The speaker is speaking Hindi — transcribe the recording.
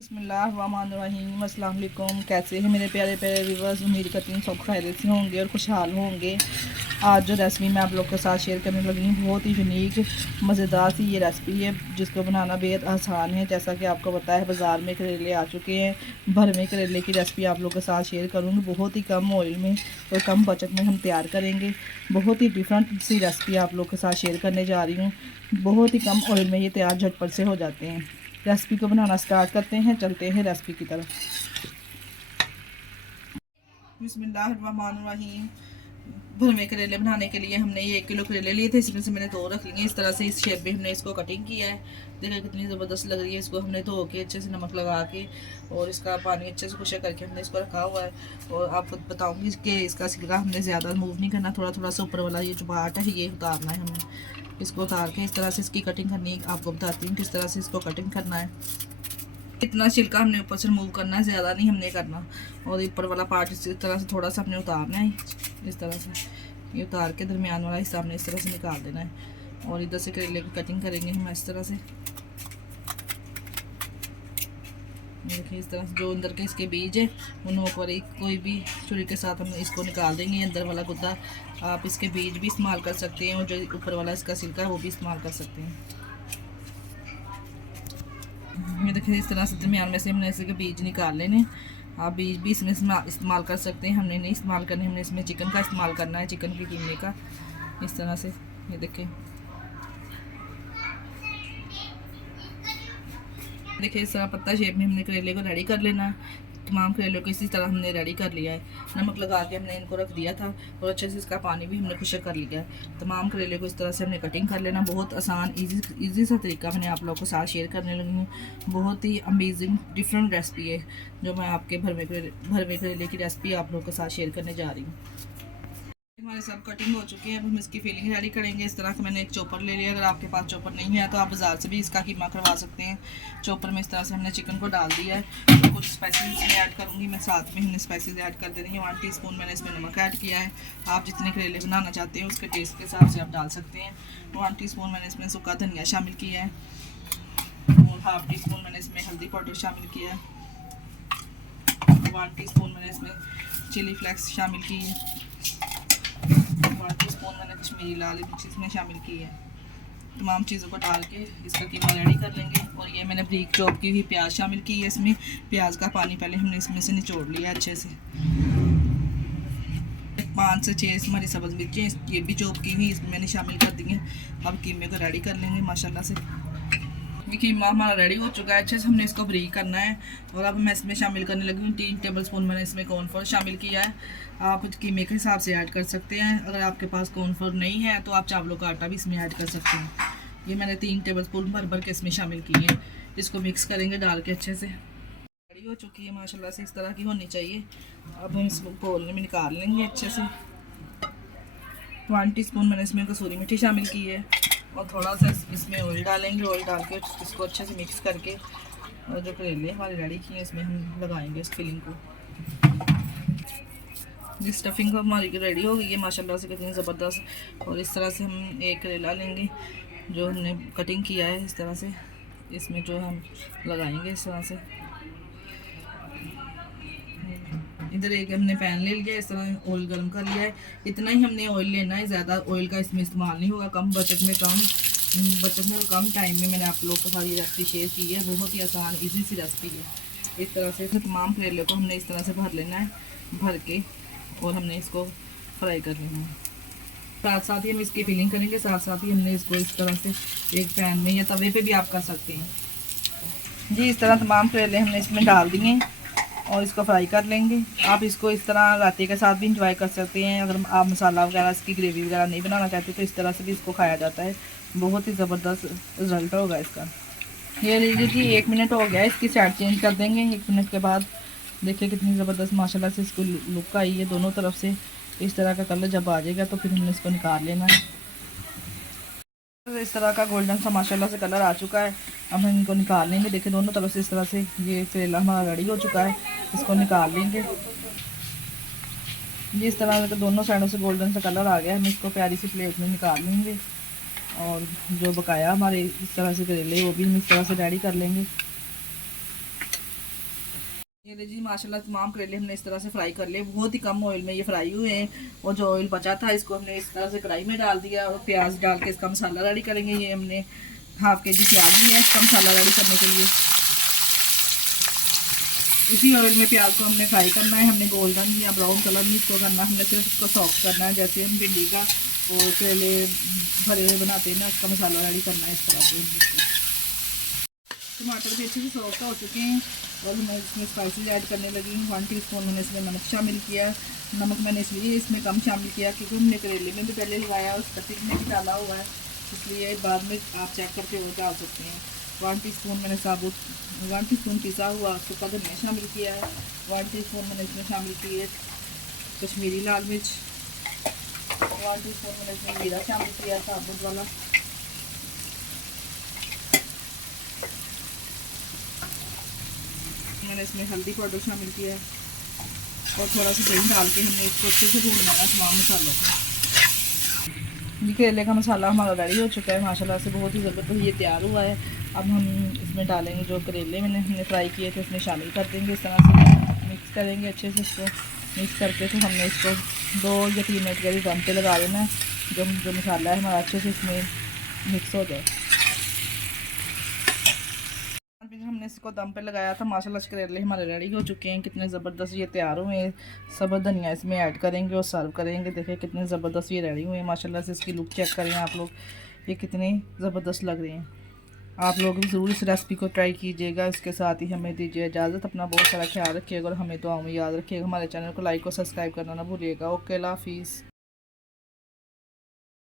बिस्मिल्लाहिर्रहमानिर्रहीम। अस्सलाम वालेकुम। कैसे हैं मेरे प्यारे प्यारे व्यूअर्स। उम्मीद करती हूँ सब खैरियत से होंगे और खुशहाल होंगे। आज जो रेसिपी मैं आप लोग के साथ शेयर करने लगी हूँ बहुत ही यूनिक मज़ेदार सी ये रेसिपी है जिसको बनाना बेहद आसान है। जैसा कि आपको पता है बाज़ार में करेले आ चुके हैं। भरवे करेले की रेसिपी आप लोग के साथ शेयर करूँगी। बहुत ही कम ऑयल में और कम बचत में हम तैयार करेंगे। बहुत ही डिफरेंट सी रेसिपी आप लोग के साथ शेयर करने जा रही हूँ। बहुत ही कम ऑयल में ये तैयार झटपट से हो जाते हैं। रेसिपी को बनाना स्टार्ट करते हैं, चलते हैं रेसिपी की तरफ। बिस्मिल्लाहिर्रहमानिर्रहीम। भरवे करेले बनाने के लिए हमने ये 1 किलो करेले लिए थे। इसमें से मैंने 2 रख लिए। इस तरह से इस शेप में हमने इसको कटिंग किया है। देखिए कितनी ज़बरदस्त लग रही है। इसको हमने धो के अच्छे से नमक लगा के और इसका पानी अच्छे से खुशक करके हमने इसको रखा हुआ है। और आपको बताऊंगी कि इसका छिलका हमने ज़्यादा मूव नहीं करना, थोड़ा थोड़ा सा ऊपर वाला ये जो पार्ट है ये उतारना है हमें। इसको उतार के इस तरह से इसकी कटिंग करनी है। आपको बताती हूँ किस तरह से इसको कटिंग करना है। इतना छिलका हमने ऊपर से रिमूव करना है, ज़्यादा नहीं हमने करना। और ऊपर वाला पार्ट इस तरह से थोड़ा सा हमने उतारना है। इस तरह से ये उतार के दरमियान वाला हिस्सा हमने इस तरह से निकाल देना है। और इधर से करेले की कटिंग करेंगे हम इस तरह से। देखिए इस तरह से जो अंदर के इसके बीज है उन ऊपर कोई भी छुरी के साथ हम इसको निकाल देंगे। अंदर वाला गुद्दा आप इसके बीज भी इस्तेमाल कर सकते हैं और जो ऊपर वाला इसका छिलका है वो भी इस्तेमाल कर सकते हैं। ये देखिए इस तरह से दरमियान में से हमने इसके बीज निकाल लेने। आप बीज भी इसमें इस्तेमाल कर सकते हैं। हमने नहीं इस्तेमाल करने, हमने इसमें चिकन का इस्तेमाल करना है, चिकन के कीमे का। इस तरह से ये देखिए इस तरह पत्ता शेप में हमने करेले को रेडी कर लेना है। तमाम करेलों को इसी तरह हमने रेडी कर लिया है। नमक लगा के हमने इनको रख दिया था और अच्छे से इसका पानी भी हमने खुशक कर लिया है। तमाम करेले को इस तरह से हमने कटिंग कर लेना। बहुत आसान इजी सा तरीका मैंने आप लोगों को साथ शेयर करने लगी हूँ। बहुत ही अमेजिंग डिफरेंट रेसिपी है जो मैं आपके भरवे करेले की रेसिपी आप लोगों के साथ शेयर करने जा रही हूँ। हमारे सब कटिंग हो चुके हैं। अब हम इसकी फिलिंग रेडी करेंगे। इस तरह का मैंने एक चॉपर ले लिया। अगर आपके पास चॉपर नहीं है तो आप बाज़ार से भी इसका कीमा करवा सकते हैं। चॉपर में इस तरह से हमने चिकन को डाल दिया है। तो कुछ स्पाइसेस इसमें ऐड करूँगी मैं, साथ में हमने स्पाइसेस ऐड कर दे रही हूँ। 1 टीस्पून मैंने इसमें नमक ऐड किया है। आप जितने करेले बनाना चाहते हैं उसके टेस्ट के हिसाब से आप डाल सकते हैं। 1 टीस्पून मैंने इसमें सूखा धनिया शामिल किया है और 1/2 टीस्पून मैंने इसमें हल्दी पाउडर शामिल किया है। 1 टीस्पून मैंने इसमें चिली फ्लेक्स शामिल की है। 1 टीस्पून मैंने कश्मीरी लाल मिर्च इसमें शामिल की है। तमाम चीज़ों को डाल के इसका कीमा रेडी कर लेंगे। और ये मैंने ब्रीक चॉप की हुई प्याज शामिल की है। इसमें प्याज का पानी पहले हमने इसमें से निचोड़ लिया अच्छे से। 5 से 6 हमारी सब्ज़ मिर्चें ये भी चॉप की हुई इसमें मैंने शामिल कर दी हैं। अब कीमे को रेडी कर लेंगे माशाल्लाह से। ये कीमा हमारा रेडी हो चुका है। अच्छे से हमने इसको ब्रीक करना है। और अब मैं इसमें शामिल करने लगी हूँ 3 टेबलस्पून मैंने इसमें कॉर्नफ्लोर शामिल किया है। आप कीमे के हिसाब से ऐड कर सकते हैं। अगर आपके पास कॉर्नफ्लोर नहीं है तो आप चावलों का आटा भी इसमें ऐड कर सकते हैं। ये मैंने 3 टेबलस्पून भर के इसमें शामिल किए हैं। इसको मिक्स करेंगे डाल के अच्छे से। रेडी हो चुकी है माशाल्लाह से, इस तरह की होनी चाहिए। अब हम इसको बोलने में निकाल लेंगे अच्छे से। 1 टीस्पून मैंने इसमें कसूरी मेथी शामिल की है और थोड़ा सा इसमें ऑयल डालेंगे। ऑयल डाल के इसको अच्छे से मिक्स करके और जो करेले हमारे रेडी किए हैं इसमें हम लगाएंगे इस फिलिंग को। जिस स्टफिंग हमारी रेडी हो गई है माशाल्लाह से कितनी ज़बरदस्त। और इस तरह से हम एक करेला लेंगे जो हमने कटिंग किया है इस तरह से, इसमें जो हम लगाएंगे इस तरह से। इधर एक हमने पैन ले लिया, इस तरह ऑयल गर्म कर लिया है। इतना ही हमने ऑयल लेना है, ज़्यादा ऑयल का इसमें इस्तेमाल नहीं होगा। कम बचत में और कम टाइम में मैंने आप लोगों के साथ ये रेसिपी शेयर की है। बहुत ही आसान इजी सी रेसिपी है। इस तरह से तमाम करेले को हमने इस तरह से भर लेना है, भर के और हमने इसको फ्राई कर लेना है। साथ साथ ही हम इसकी फिलिंग करेंगे। साथ साथ ही हमने इसको इस तरह से एक पैन में या तवे पे भी आप कर सकते हैं जी। इस तरह तमाम करेले हमने इसमें डाल दिए और इसको फ्राई कर लेंगे। आप इसको इस तरह रायते के साथ भी इंजॉय कर सकते हैं। अगर आप मसाला वगैरह इसकी ग्रेवी वगैरह नहीं बनाना चाहते तो इस तरह से भी इसको खाया जाता है। बहुत ही ज़बरदस्त रिजल्ट होगा इसका। ये लीजिए जी 1 मिनट हो गया, इसकी साइड चेंज कर देंगे 1 मिनट के बाद। देखिए कितनी ज़बरदस्त माशाल्लाह से इसको लुक आई है। दोनों तरफ से इस तरह का कलर जब आ जाएगा तो फिर हमने इसको निकाल लेना है। इस तरह का गोल्डन सा माशाल्लाह से कलर आ चुका है। अब हम इनको निकाल लेंगे। देखिए दोनों तरफ से इस तरह से ये करेला हमारा रेडी हो चुका है। इसको निकाल लेंगे जी। इस तरह से दोनों साइडों से गोल्डन सा कलर आ गया है। हम इसको प्यारी सी प्लेट में निकाल लेंगे और जो बकाया हमारे इस तरह से करेले वो भी हम इस तरह से रेडी कर लेंगे। ये ले जी माशाल्लाह तमाम करेले हमने इस तरह से फ्राई कर लिए, बहुत ही कम ऑयल में ये फ्राई हुए हैं। और जो ऑयल बचा था इसको हमने इस तरह से कढ़ाई में डाल दिया और प्याज डाल के इसका मसाला रेडी करेंगे। ये हमने हाफ के जी प्याज लिया है इसका मसाला रेडी करने के लिए। इसी ऑयल में प्याज को हमने फ्राई करना है, हमने गोल्डन या ब्राउन कलर में इसको करना, हमने सिर्फ इसको सॉफ्ट करना है। जैसे हम भिंडी का और करेले भरे हुए बनाते हैं ना, उसका मसाला रेडी करना है इस तरह से। टमाटर भी अच्छे से सॉफ्ट हो चुके हैं और मैं इसमें स्पाइसेस ऐड करने लगी हूँ। 1 टीस्पून मैंने इसमें नमक शामिल किया। नमक मैंने इसलिए इसमें कम शामिल किया क्योंकि हमने करेले में भी पहले लगाया और कटिंग में भी डाला हुआ है, इसलिए बाद में आप चेक करके वो डाल सकते हैं। 1 टीस्पून मैंने 1 टीस्पून पिसा हुआ सूखा धनिया शामिल किया है। 1 टीस्पून मैंने इसमें शामिल की है कश्मीरी लाल मिर्च। 1 टीस्पून मैंने इसमें जीरा शामिल किया साबुत वाला। मैंने इसमें हल्दी पाउडर शामिल किया है और थोड़ा सा दही डाल के हमने इसको अच्छे से भूनना है तमाम मसालों को। ये करेले का मसाला हमारा रेडी हो चुका है माशाल्लाह से, बहुत ही ज़बरदस्त ये तैयार हुआ है। अब हम इसमें डालेंगे जो करेले हमने फ्राई किए थे, इसमें शामिल कर देंगे। इस तरह से मिक्स करेंगे अच्छे से, इसको मिक्स करके तो हमने इसको 2 या 3 मिनट के लिए दम पे लगा देना है, जो मसाला है हमारा अच्छे से इसमें मिक्स हो जाए। हमने इसको दम पे लगाया था माशाल्लाह से करेले हमारे रेडी हो चुके हैं। कितने ज़बरदस्त ये तैयार हुए हैं। सब धनिया इसमें ऐड करेंगे और सर्व करेंगे। देखिए कितने ज़बरदस्त ये रेडी हुए हैं माशाल्लाह से। इसकी लुक चेक करें आप लोग, ये कितने ज़बरदस्त लग रहे हैं। आप लोग भी ज़रूर इस रेसिपी को ट्राई कीजिएगा। इसके साथ ही हमें दीजिए इजाज़त। अपना बहुत सारा ख्याल रखिएगा और हमें दुआओं में याद रखिएगा। हमारे चैनल को लाइक और सब्सक्राइब करना ना भूलिएगा। ओके, अल्लाह हाफिज़।